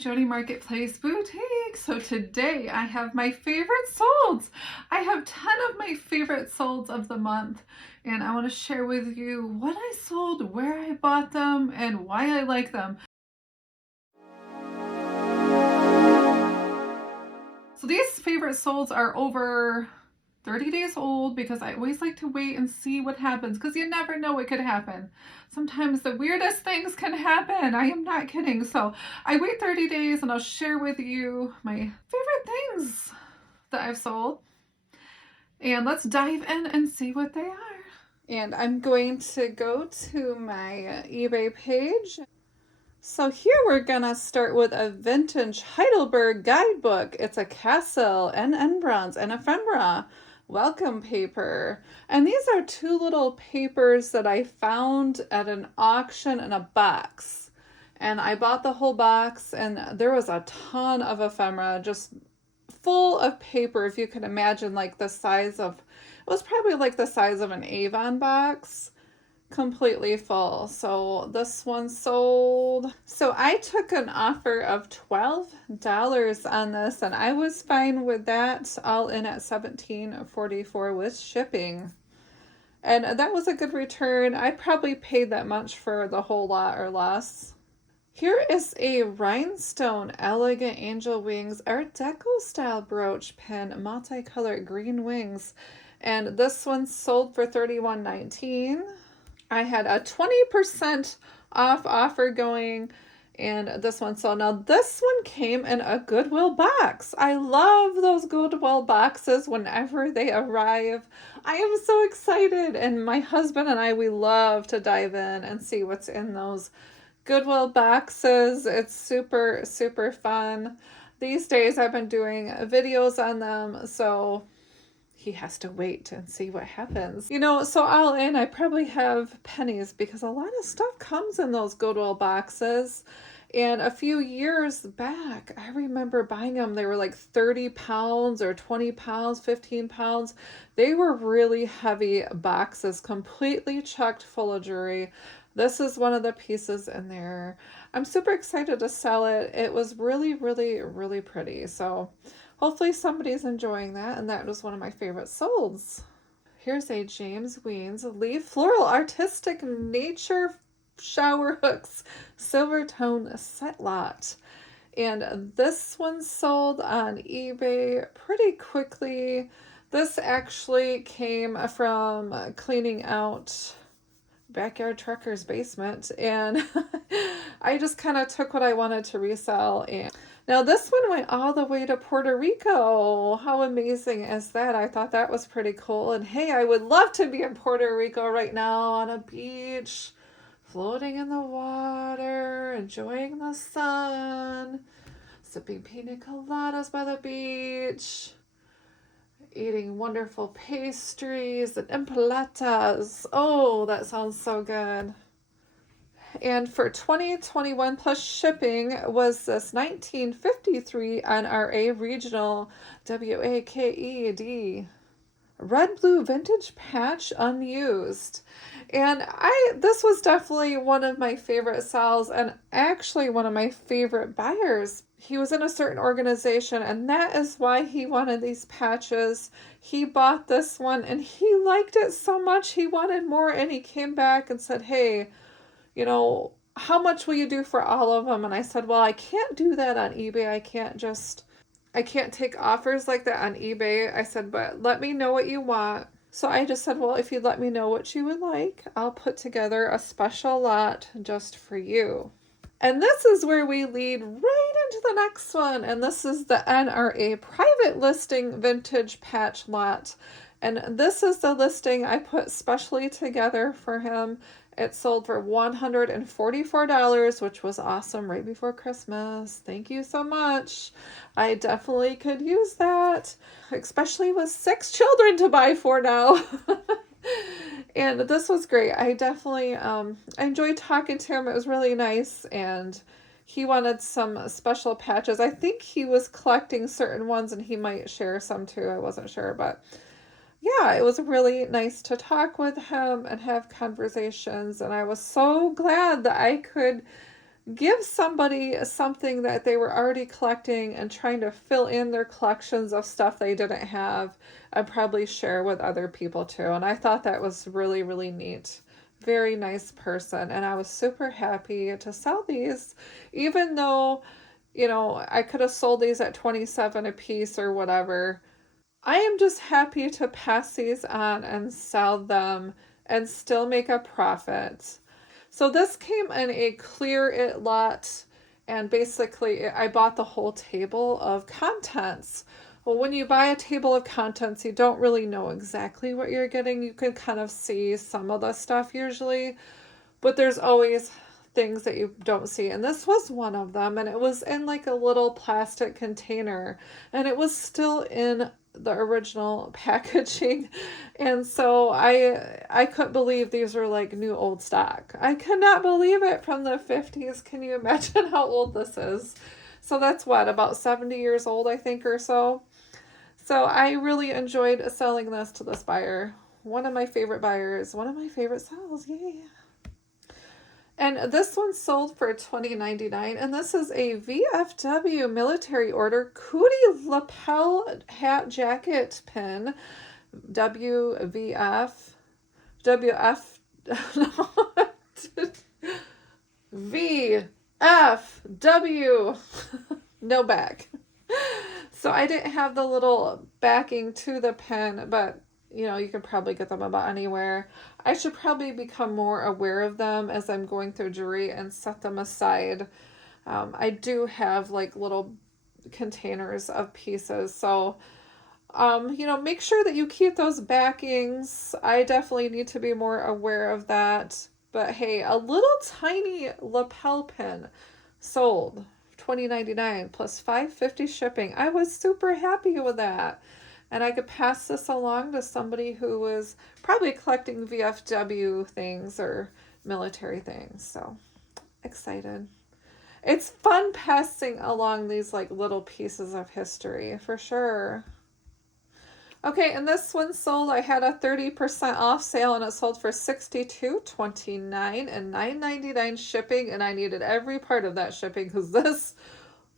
Jody Marketplace Boutique. So today I have my favorite solds. I have 10 of my favorite solds of the month, and I want to share with you what I sold, where I bought them, and why I like them. So these favorite solds are over 30 days old because I always like to wait and see what happens because you never know what could happen. Sometimes the weirdest things can happen. I am not kidding. So I wait 30 days and I'll share with you my favorite things that I've sold. And let's dive in and see what they are. And I'm going to go to my eBay page. So here we're gonna start with a vintage Heidelberg guidebook. It's a Kassel and bronze and ephemera welcome paper. And these are two little papers that I found at an auction in a box. And I bought the whole box and there was a ton of ephemera, just full of paper. If you can imagine, like the size of, it was probably like the size of an Avon box. Completely full. So this one sold. So I took an offer of $12 on this and I was fine with that, all in at $17.44 with shipping. And that was a good return. I probably paid that much for the whole lot or less. Here is a rhinestone elegant angel wings Art Deco style brooch pin, multicolored green wings. And this one sold for $31.19. I had a 20% off offer going, and this one sold. Now this one came in a Goodwill box. I love those Goodwill boxes whenever they arrive. I am so excited, and my husband and I, we love to dive in and see what's in those Goodwill boxes. It's super, super fun. These days I've been doing videos on them, so he has to wait and see what happens. You know, so all in, I probably have pennies because a lot of stuff comes in those Goodwill boxes. And a few years back, I remember buying them. They were like 30 pounds or 20 pounds, 15 pounds. They were really heavy boxes, completely chocked full of jewelry. This is one of the pieces in there. I'm super excited to sell it. It was really, really, really pretty. So hopefully somebody's enjoying that, and that was one of my favorite solds. Here's a James Weens Leaf Floral Artistic Nature Shower Hooks Silver Tone Set Lot. And this one sold on eBay pretty quickly. This actually came from cleaning out Backyard Trucker's basement, and I just kind of took what I wanted to resell. And now this one went all the way to Puerto Rico. How amazing is that? I thought that was pretty cool. And hey, I would love to be in Puerto Rico right now on a beach, floating in the water, enjoying the sun, sipping pina coladas by the beach, eating wonderful pastries and empanadas. Oh, that sounds so good. And for 2021 plus shipping was this 1953 NRA Regional WAKED red blue vintage patch unused. And this was definitely one of my favorite sells and actually one of my favorite buyers. He was in a certain organization and that is why he wanted these patches. He bought this one and he liked it so much he wanted more, and he came back and said, hey, you know, how much will you do for all of them? And I said, well, I can't do that on eBay. I can't take offers like that on eBay. I said, but let me know what you want. So I just said, well, if you'd let me know what you would like, I'll put together a special lot just for you. And this is where we lead right into the next one. And this is the NRA private listing vintage patch lot. And this is the listing I put specially together for him. It sold for $144, which was awesome right before Christmas. Thank you so much. I definitely could use that, especially with 6 children to buy for now. And this was great. I definitely I enjoyed talking to him. It was really nice, and he wanted some special patches. I think he was collecting certain ones, and he might share some too. I wasn't sure, but yeah, it was really nice to talk with him and have conversations, and I was so glad that I could give somebody something that they were already collecting and trying to fill in their collections of stuff they didn't have, and probably share with other people too. And I thought that was really, really neat. Very nice person. And I was super happy to sell these, even though, I could have sold these at 27 a piece or whatever. I am just happy to pass these on and sell them and still make a profit. So this came in a clear it lot, and basically I bought the whole table of contents. Well, when you buy a table of contents, you don't really know exactly what you're getting. You can kind of see some of the stuff usually, but there's always things that you don't see. And this was one of them, and it was in like a little plastic container, and it was still in the original packaging. And so I couldn't believe these were like new old stock. I could not believe it, from the 50s. Can you imagine how old this is? So that's what, about 70 years old, I think, or so. So I really enjoyed selling this to this buyer. One of my favorite buyers, one of my favorite sales. Yay. And this one sold for $20.99, and this is a VFW military order Cootie lapel hat jacket pin. WVF, WF, VFW, no back. So I didn't have the little backing to the pin, but you can probably get them about anywhere. I should probably become more aware of them as I'm going through jewelry and set them aside. I do have like little containers of pieces, so make sure that you keep those backings. I definitely need to be more aware of that. But hey, a little tiny lapel pin sold $20.99 plus $5.50 shipping. I was super happy with that. And I could pass this along to somebody who was probably collecting VFW things or military things. So excited. It's fun passing along these like little pieces of history for sure. Okay, and this one sold. I had a 30% off sale, and it sold for $62.29 and $9.99 shipping, and I needed every part of that shipping because this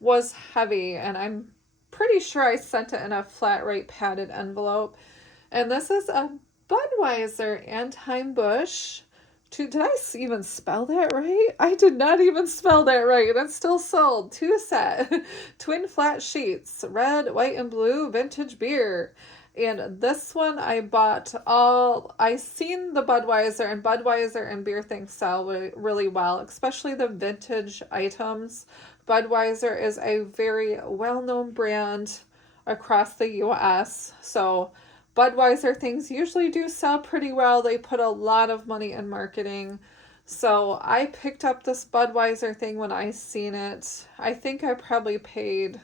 was heavy, and I'm pretty sure I sent it in a flat rate padded envelope. And this is a Budweiser Anheuser-Busch. Did I even spell that right? I did not even spell that right. That's still sold. 2 set. Twin flat sheets. Red, white, and blue vintage beer. And this one I bought I seen the Budweiser and beer things sell really well, especially the vintage items. Budweiser is a very well-known brand across the US. So Budweiser things usually do sell pretty well. They put a lot of money in marketing. So I picked up this Budweiser thing when I seen it. I think I probably paid,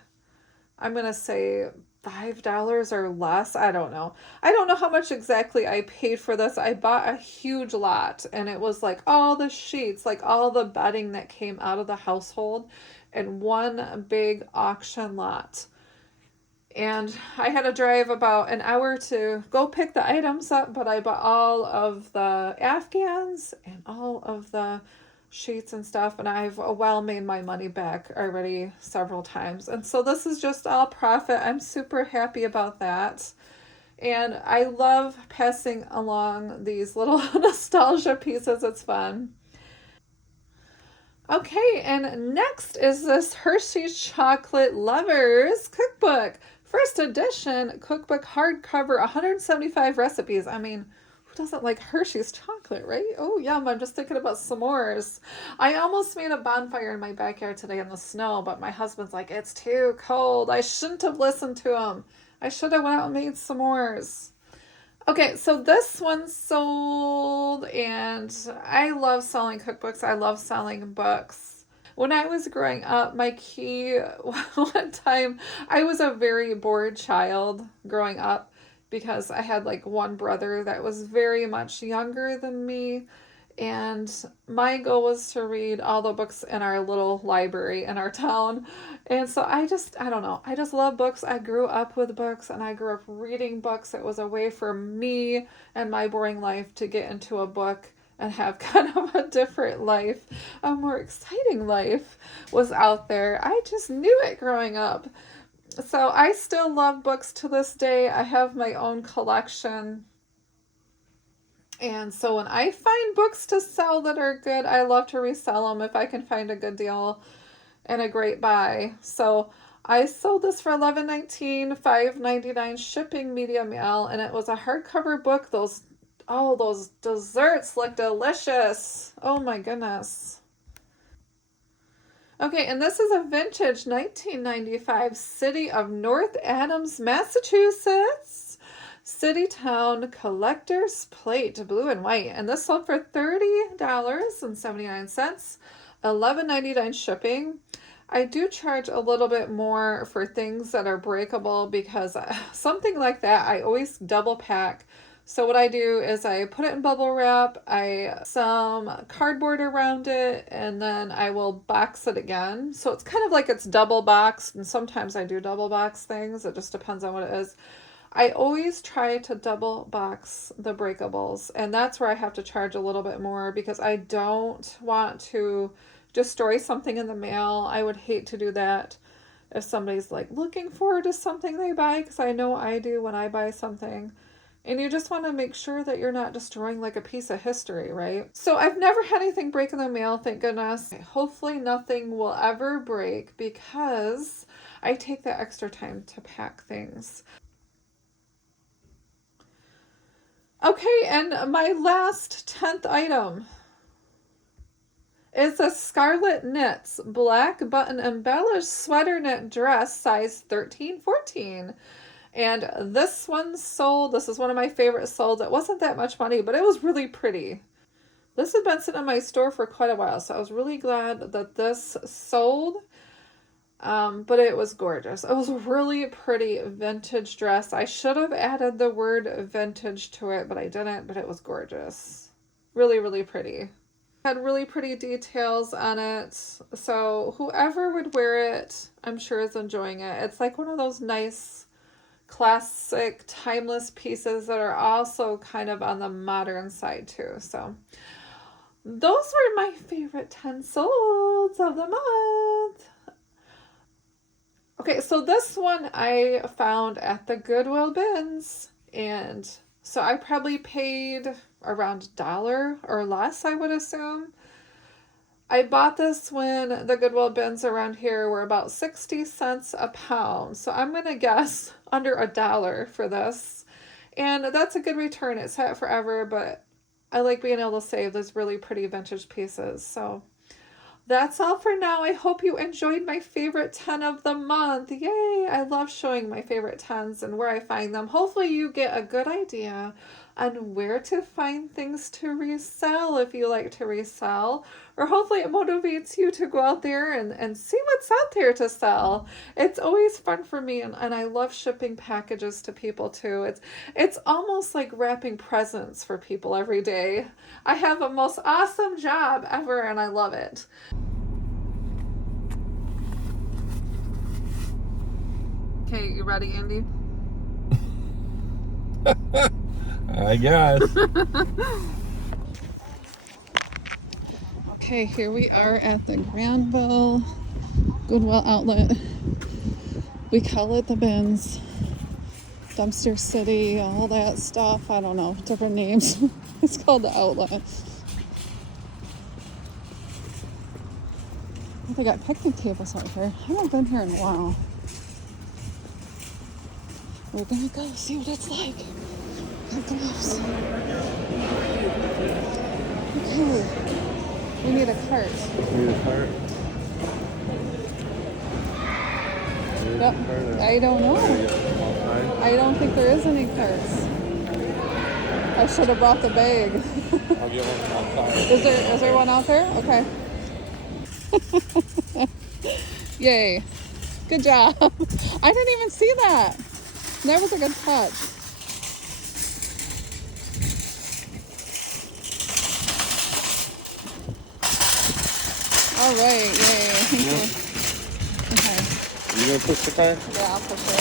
I'm going to say $5 or less. I don't know. I don't know how much exactly I paid for this. I bought a huge lot, and it was like all the sheets, like all the bedding that came out of the household in one big auction lot. And I had to drive about an hour to go pick the items up, but I bought all of the Afghans and all of the sheets and stuff, and I've well made my money back already several times. And so this is just all profit. I'm super happy about that. And I love passing along these little nostalgia pieces. It's fun. Okay, and next is this Hershey's Chocolate Lovers Cookbook. First edition cookbook hardcover, 175 recipes. I mean, who doesn't like Hershey's chocolate, right? Oh, yum. I'm just thinking about s'mores. I almost made a bonfire in my backyard today in the snow, but my husband's like, it's too cold. I shouldn't have listened to him. I should have went out and made s'mores. Okay, so this one sold, and I love selling cookbooks. I love selling books. When I was growing up, my key, one time, I was a very bored child growing up because I had like one brother that was very much younger than me. And my goal was to read all the books in our little library in our town. And so I don't know. I just love books. I grew up with books, and I grew up reading books. It was a way for me and my boring life to get into a book and have kind of a different life, a more exciting life was out there. I just knew it growing up. So I still love books to this day. I have my own collection. And so when I find books to sell that are good, I love to resell them if I can find a good deal and a great buy. So I sold this for $11.19, $5.99 shipping, medium mail, and it was a hardcover book. Those desserts look delicious. Oh my goodness. Okay, and this is a vintage 1995 City of North Adams, Massachusetts. City Town Collector's Plate, blue and white. And this sold for $30.79, $11.99 shipping. I do charge a little bit more for things that are breakable because something like that, I always double pack. So what I do is I put it in bubble wrap, I some cardboard around it, and then I will box it again. So it's kind of like it's double boxed, and sometimes I do double box things. It just depends on what it is. I always try to double box the breakables, and that's where I have to charge a little bit more because I don't want to destroy something in the mail. I would hate to do that if somebody's like looking forward to something they buy, because I know I do when I buy something. And you just want to make sure that you're not destroying like a piece of history, right? So I've never had anything break in the mail, thank goodness. Hopefully nothing will ever break because I take that extra time to pack things. Okay, and my last 10th item is a Scarlet Knits black button embellished sweater knit dress, size 13-14. And this one sold, this is one of my favorite solds. It wasn't that much money, but it was really pretty. This had been sitting in my store for quite a while, so I was really glad that this sold. But it was gorgeous. It was a really pretty vintage dress. I should have added the word vintage to it, but I didn't, but it was gorgeous. Really, really pretty. Had really pretty details on it. So whoever would wear it, I'm sure is enjoying it. It's like one of those nice classic timeless pieces that are also kind of on the modern side too. So those were my favorite 10 solds of the month. Okay, so this one I found at the Goodwill bins, and so I probably paid around $1 or less, I would assume. I bought this when the Goodwill bins around here were about 60 cents a pound. So I'm going to guess under $1 for this. And that's a good return. It's had forever, but I like being able to save those really pretty vintage pieces. So that's all for now. I hope you enjoyed my favorite 10 of the month. Yay! I love showing my favorite 10s and where I find them. Hopefully you get a good idea on where to find things to resell if you like to resell, or hopefully it motivates you to go out there and see what's out there to sell. It's always fun for me, and I love shipping packages to people too. It's almost like wrapping presents for people every day. I have the most awesome job ever and I love it. Okay, you ready, Andy? I guess. Okay, here we are at the Grandville Goodwill outlet. We call it the bins. Dumpster City, all that stuff. I don't know, different names. It's called the outlet. They got picnic tables out here. I haven't been here in a while. We're gonna go see what it's like. Got gloves. Okay. We need a cart. Need a cart? Yep. I don't know. I don't think there is any carts. I should have brought the bag. I'll get one outside. Is there one out there? Okay. Yay. Good job. I didn't even see that. That was a good touch. All right, yay. Thank you. Okay. Are you going to push the car? Yeah, I'll push it.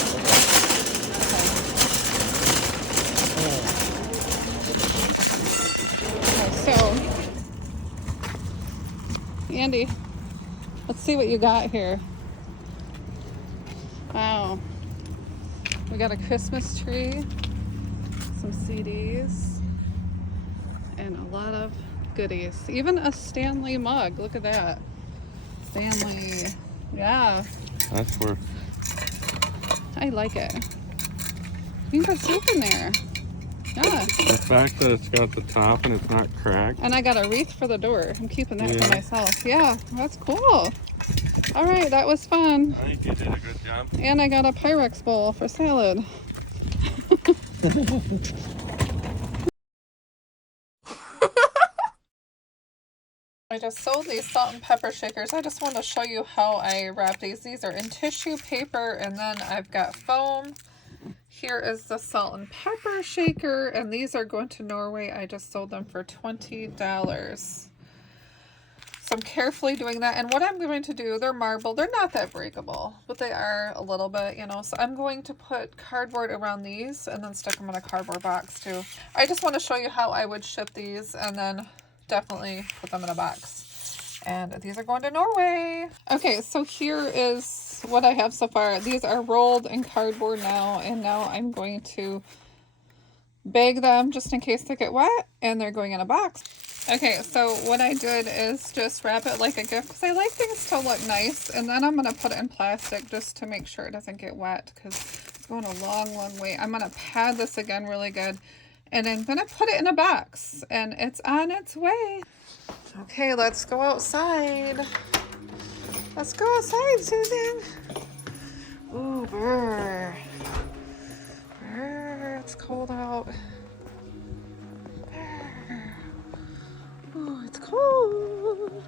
Okay. So, Andy, let's see what you got here. Wow. We got a Christmas tree, some CDs, and a lot of goodies. Even a Stanley mug. Look at that. Stanley. Yeah. That's worth. I like it. You can put soup in there. Yeah. The fact that it's got the top and it's not cracked. And I got a wreath for the door. I'm keeping that for Yeah. myself. Yeah, that's cool. All right, that was fun. I think you did a good job. And I got a Pyrex bowl for salad. I just sold these salt and pepper shakers. I just want to show you how I wrap these. These are in tissue paper, and then I've got foam. Here is the salt and pepper shaker, and these are going to Norway. I just sold them for $20. So I'm carefully doing that. And what I'm going to do, they're marble. They're not that breakable, but they are a little bit, you know. So I'm going to put cardboard around these and then stick them in a cardboard box too. I just want to show you how I would ship these and then definitely put them in a box. And these are going to Norway. Okay, so here is what I have so far. These are rolled in cardboard now, and now I'm going to bag them just in case they get wet, and they're going in a box. Okay, so what I did is just wrap it like a gift because I like things to look nice, and then I'm going to put it in plastic just to make sure it doesn't get wet because it's going a long, long way. I'm going to pad this again really good, and I'm going to put it in a box, and it's on its way. Okay, let's go outside. Let's go outside, Susan. Ooh, brr. Brr, it's cold out. Brr. Ooh, it's cold.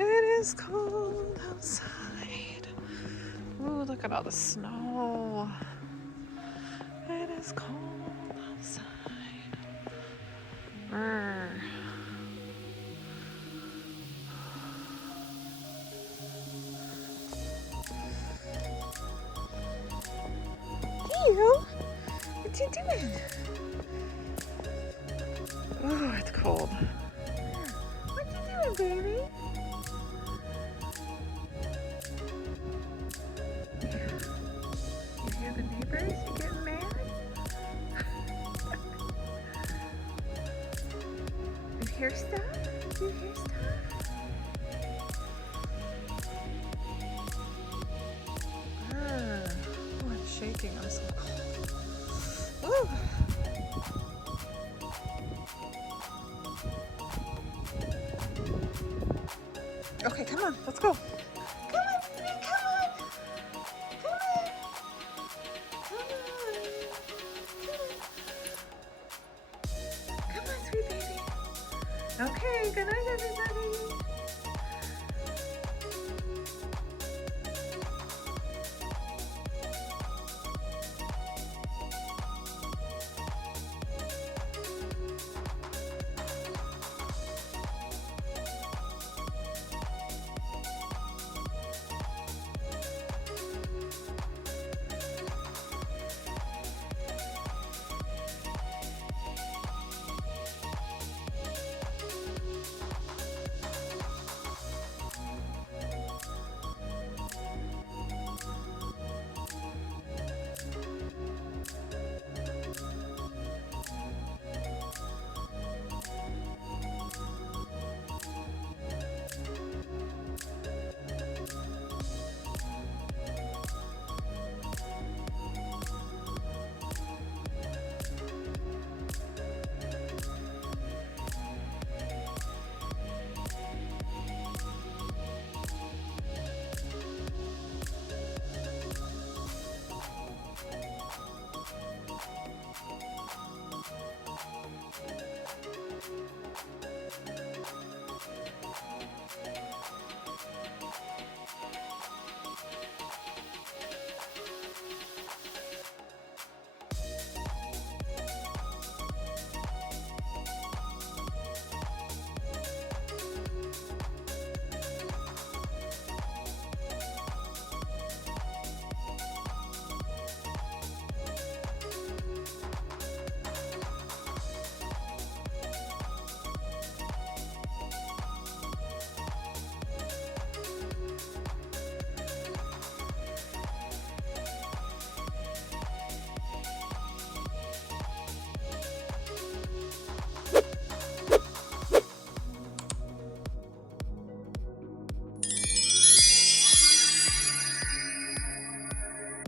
It is cold outside. Ooh, look at all the snow. It is cold outside. Brr. What you doing? Oh, it's cold. What you doing, baby? You hear the neighbors? You getting mad? You hear stuff? You hear stuff? Oh, I'm shaking. I'm so cold. Ooh. Okay, come on, let's go. Come on, baby, come on. Come on. Come on. Come on, sweet baby. Okay, good night, everybody.